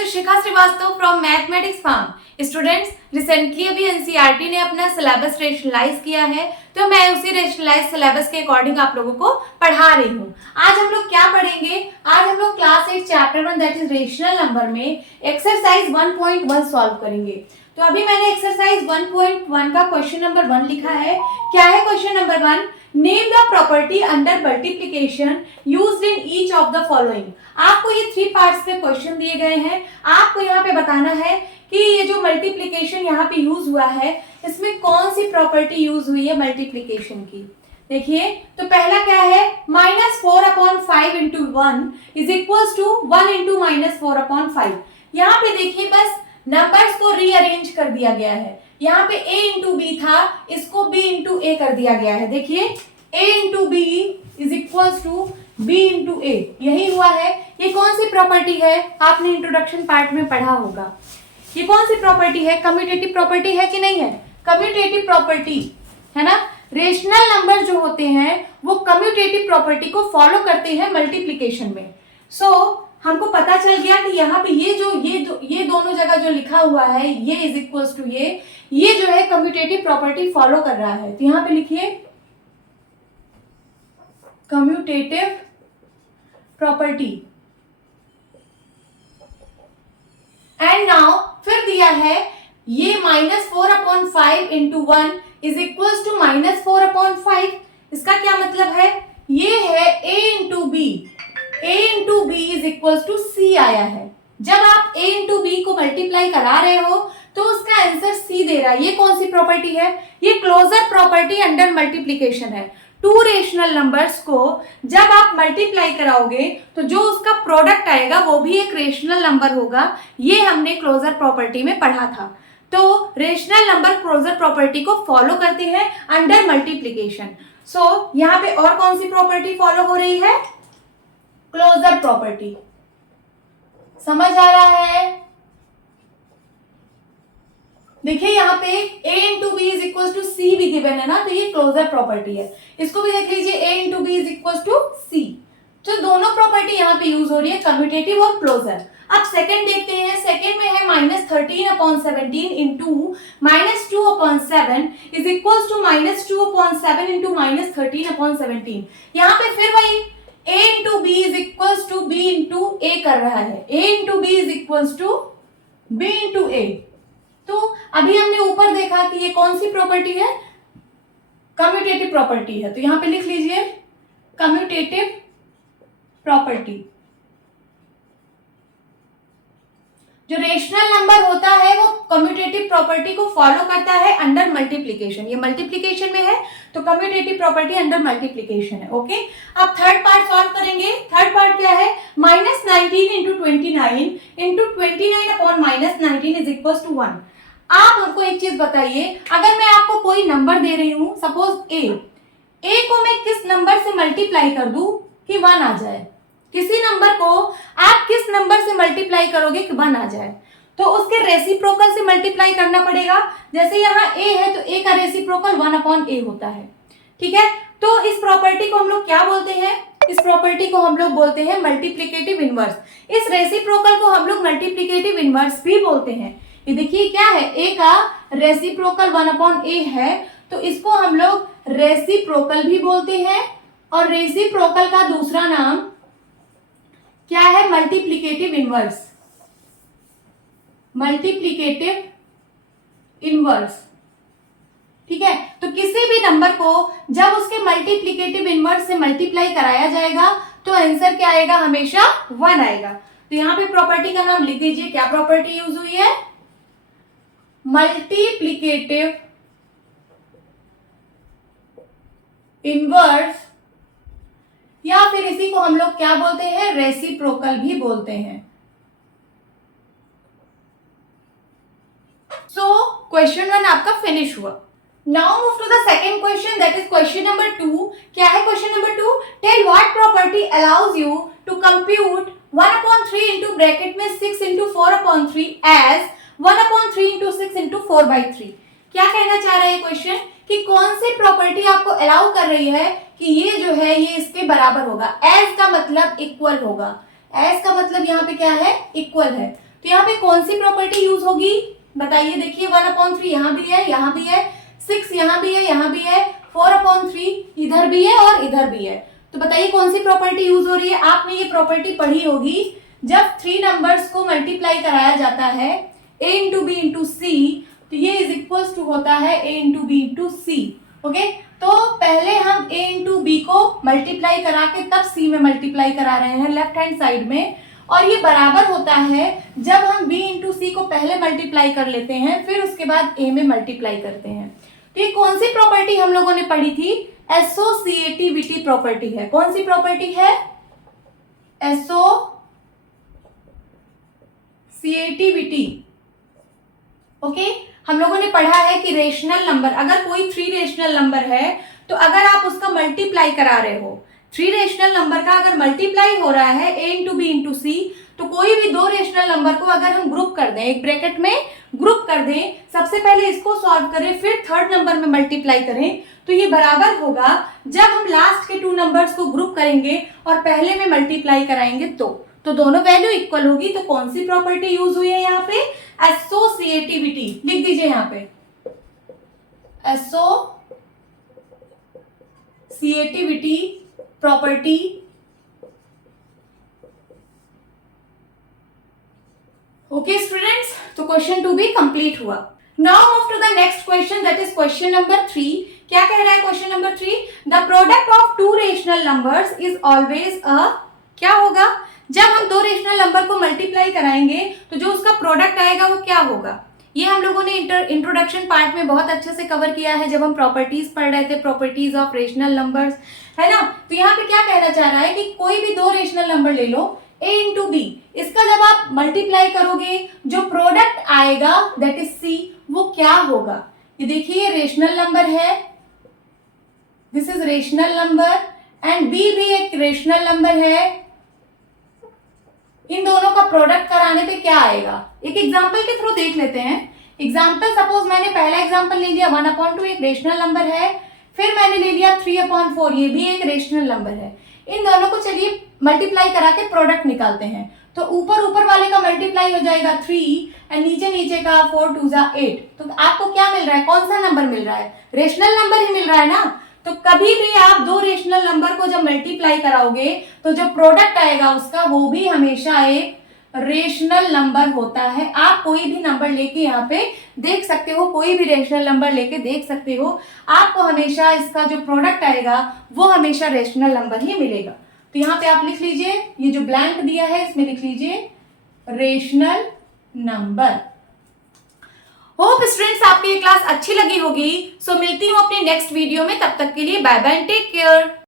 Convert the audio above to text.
is Shikha Srivastava from mathematics farm. Students, recently अभी NCERT ने अपना सिलेबस रेशनलाइज किया है, तो मैं उसी रेशनलाइज सिलेबस के अकॉर्डिंग आप लोगों को पढ़ा रही हूँ। आज हम लोग क्या पढ़ेंगे? आज हम लोग class 8 chapter 1 that is rational number में एक्सरसाइज 1.1 सॉल्व करेंगे। तो अभी मैंने एक्सरसाइज 1.1 का क्वेश्चन नंबर 1 लिखा है। क्या है question number 1? Name the property under multiplication used in each of the following. आपको ये 3 पार्ट्स में क्वेश्चन दिए गए हैं। आपको यहाँ पे बताना है कि ये जो मल्टीप्लिकेशन यहाँ पे यूज हुआ है, इसमें कौन सी प्रॉपर्टी यूज हुई है मल्टीप्लिकेशन की। देखिए, तो पहला क्या है? -4/5 into 1 is equals to 1 into -4/5। यहाँ पे देखिए, बस नंबर्स को रीअरेंज कर दिया गया है। यहाँ पे a इंटू बी था, इसको b इंटू ए कर दिया गया है। देखिए, a into B is equals to b into A, यही हुआ है। ये कौन सी प्रॉपर्टी है? आपने इंट्रोडक्शन पार्ट में पढ़ा होगा। ये कौन सी प्रॉपर्टी है? कम्यूटेटिव प्रॉपर्टी है कि नहीं है? कम्यूटेटिव प्रॉपर्टी है ना। रेशनल नंबर जो होते हैं वो कम्यूटेटिव प्रॉपर्टी को फॉलो करते हैं मल्टीप्लिकेशन में। हमको पता चल गया कि यहाँ पे ये दोनों जगह जो लिखा हुआ है, ये इज इक्वल्स टू ये जो है कम्यूटेटिव प्रॉपर्टी फॉलो कर रहा है। तो यहाँ पे लिखिए कम्यूटेटिव प्रॉपर्टी। एंड नाउ फिर दिया है ये -4/5 इंटू 1 इज इक्वल्स टू -4/5। इसका क्या मतलब है? ये है a into B, a into B is equals to c आया है। जब आप a इंटू बी को मल्टीप्लाई करा रहे हो तो उसका आंसर c दे रहा है। ये कौन सी प्रॉपर्टी है? ये क्लोजर प्रॉपर्टी अंडर मल्टीप्लिकेशन है। टू रेशनल नंबर्स को जब आप मल्टीप्लाई कराओगे तो जो उसका प्रोडक्ट आएगा वो भी एक रेशनल नंबर होगा। ये हमने क्लोजर प्रॉपर्टी में पढ़ा था। तो रेशनल नंबर क्लोजर प्रॉपर्टी को फॉलो करते हैं अंडर मल्टीप्लिकेशन। यहाँ पे और कौन सी प्रॉपर्टी फॉलो हो रही है? Closure property. समझ आ रहा है? देखिए, यहाँ पे a into B is equal to C भी गिवन है ना, तो ये क्लोजर प्रॉपर्टी है। इसको भी देख लीजिए, a into B is equal to C. तो दोनों प्रॉपर्टी यहाँ पे यूज हो रही है, कम्यूटेटिव और क्लोजर। अब सेकंड देखते हैं। सेकंड में है -13/17 into -2/7 is equal to -2/7 into -13/17। यहाँ पे फिर वही a into B is equal to b into A कर रहा है। a into B is equal to b into A. तो अभी हमने ऊपर देखा कि ये कौन सी प्रॉपर्टी है? कम्यूटेटिव प्रॉपर्टी है। तो यहां पे लिख लीजिए कम्यूटेटिव प्रॉपर्टी। जो रेशनल नंबर होता है वो कम्यूटेटिव प्रॉपर्टी को फॉलो करता है अंडर मल्टीप्लिकेशन। ये मल्टीप्लिकेशन में है तो कम्यूटेटिव प्रॉपर्टी अंडर मल्टीप्लिकेशन है। ओके, अब थर्ड पार्ट सॉल्व करेंगे। थर्ड पार्ट क्या है? -19 into 29 into 29/-19 is equal to 1। आप हमको एक चीज बताइए, अगर मैं आपको कोई नंबर दे रही हूं, सपोज ए को मैं किस नंबर से मल्टीप्लाई कर दूं कि 1 आ जाए? किसी नंबर को आप किस नंबर से मल्टीप्लाई करोगे कि 1 आ जाए? तो उसके रेसिप्रोकल से मल्टीप्लाई करना पड़ेगा। जैसे यहाँ a है तो a का रेसिप्रोकल 1/a होता है। ठीक है, तो इस प्रॉपर्टी को हम लोग क्या बोलते हैं? इस प्रॉपर्टी को हम लोग बोलते हैं मल्टीप्लिकेटिव इनवर्स। इस रेसिप्रोकल को हम लोग मल्टीप्लिकेटिव इनवर्स भी बोलते हैं। ये देखिए क्या है, a का रेसिप्रोकल 1/a है, तो इसको हम लोग रेसिप्रोकल भी बोलते हैं। और रेसिप्रोकल का दूसरा नाम क्या है? Multiplicative inverse. Multiplicative inverse. ठीक है, तो किसी भी नंबर को जब उसके मल्टीप्लिकेटिव इनवर्स से मल्टीप्लाई कराया जाएगा तो आंसर क्या आएगा? हमेशा 1 आएगा। तो यहाँ पे प्रॉपर्टी का नाम लिख दीजिए। क्या प्रॉपर्टी यूज हुई है? मल्टीप्लिकेटिव इनवर्स, या फिर इसी को हम लोग क्या बोलते हैं? रेसिप्रोकल भी बोलते हैं। क्वेश्चन 1 आपका फिनिश हुआ। Now move to the second question that is question number 2। क्या है question number 2? Tell what property allows you to compute 1/3 into bracket में 6 इंटू 4/3 एज 1/3 इंटू 6 इंटू 4/3। क्या कहना चाह रहा है क्वेश्चन कि कौन सी प्रॉपर्टी आपको अलाउ कर रही है कि ये जो है ये इसके बराबर होगा। एज का मतलब इक्वल होगा। एज का मतलब यहाँ पे क्या है? इक्वल है। तो यहाँ पे कौन सी प्रॉपर्टी यूज होगी बताइए। देखिए 1/3 यहाँ भी है, यहाँ भी है, 6 यहाँ भी है, यहाँ भी है, 4/3 इधर भी है और इधर भी है। तो बताइए कौन सी प्रॉपर्टी यूज हो रही है। आपने ये प्रॉपर्टी पढ़ी होगी, जब 3 नंबर्स को मल्टीप्लाई कराया जाता है a into B into C, तो ये इज इक्वल्स टू होता है a into B into C. Okay, तो पहले हम a इंटू बी को मल्टीप्लाई करा के तब c में मल्टीप्लाई करा रहे हैं लेफ्ट हैंड साइड में, और ये बराबर होता है जब हम b इंटू सी को पहले मल्टीप्लाई कर लेते हैं फिर उसके बाद a में मल्टीप्लाई करते हैं। तो ये कौन सी प्रॉपर्टी हम लोगों ने पढ़ी थी, एसोसिएटिविटी प्रॉपर्टी है। कौन सी प्रॉपर्टी है, एसोसिएटिविटी। ओके, हम लोगों ने पढ़ा है कि रेशनल नंबर, अगर कोई 3 रेशनल नंबर है तो अगर आप उसका मल्टीप्लाई करा रहे हो, 3 रेशनल नंबर का अगर मल्टीप्लाई हो रहा है a into B into C, तो कोई भी 2 रेशनल नंबर को अगर हम ग्रुप कर दें, एक ब्रैकेट में ग्रुप कर दें, सबसे पहले इसको सॉल्व करें फिर थर्ड नंबर में मल्टीप्लाई करें, तो ये बराबर होगा जब हम लास्ट के 2 नंबर्स को ग्रुप करेंगे और पहले में मल्टीप्लाई कराएंगे तो दोनों वैल्यू इक्वल होगी। तो कौन सी प्रॉपर्टी यूज हुई है यहाँ पे, एसोसिएटिविटी। लिख दीजिए यहाँ पे एसोसिएटिविटी प्रॉपर्टी। ओके स्टूडेंट्स, तो क्वेश्चन 2 भी कंप्लीट हुआ। Now move to the next question, that is question number 3। क्या कह रहा है question number 3, the product of 2 rational numbers is always a, क्या होगा, जब हम 2 रेशनल नंबर को मल्टीप्लाई कराएंगे तो जो उसका प्रोडक्ट आएगा वो क्या होगा। ये हम लोगों ने इंट्रोडक्शन पार्ट में बहुत अच्छे से कवर किया है जब हम प्रॉपर्टीज पढ़ रहे थे, प्रॉपर्टीज ऑफ रेशनल नंबर्स, है ना। तो यहाँ पे क्या कहना चाह रहा है कि कोई भी 2 रेशनल नंबर ले लो a इंटू बी, इसका जब आप मल्टीप्लाई करोगे जो प्रोडक्ट आएगा दैट इज c, वो क्या होगा। ये देखिए रेशनल नंबर है, this is rational number and b भी एक रेशनल नंबर है। इन दोनों का प्रोडक्ट कराने पे क्या आएगा, एक एग्जांपल के थ्रू देख लेते हैं। एग्जांपल, सपोज मैंने पहला एग्जांपल ले लिया 1/2, एक रेशनल नंबर है, फिर मैंने ले लिया 3/4, ये भी एक रेशनल नंबर है। इन दोनों को चलिए मल्टीप्लाई करा के प्रोडक्ट निकालते हैं। तो ऊपर वाले का मल्टीप्लाई हो जाएगा 3 एंड नीचे का 4 2 8। तो आपको क्या मिल रहा है, कौन सा नंबर मिल रहा है, रेशनल नंबर ही मिल रहा है ना। तो कभी भी आप 2 रेशनल नंबर को जब मल्टीप्लाई कराओगे तो जो प्रोडक्ट आएगा उसका वो भी हमेशा एक रेशनल नंबर होता है। आप कोई भी नंबर लेके यहाँ पे देख सकते हो, कोई भी रेशनल नंबर लेके देख सकते हो, आपको हमेशा इसका जो प्रोडक्ट आएगा वो हमेशा रेशनल नंबर ही मिलेगा। तो यहाँ पे आप लिख लीजिए, ये जो ब्लैंक दिया है इसमें लिख लीजिए रेशनल नंबर। होप स्टूडेंट्स आपको ये क्लास अच्छी लगी होगी। सो मिलती हूँ अपनी नेक्स्ट वीडियो में, तब तक के लिए बाय बाय, टेक केयर।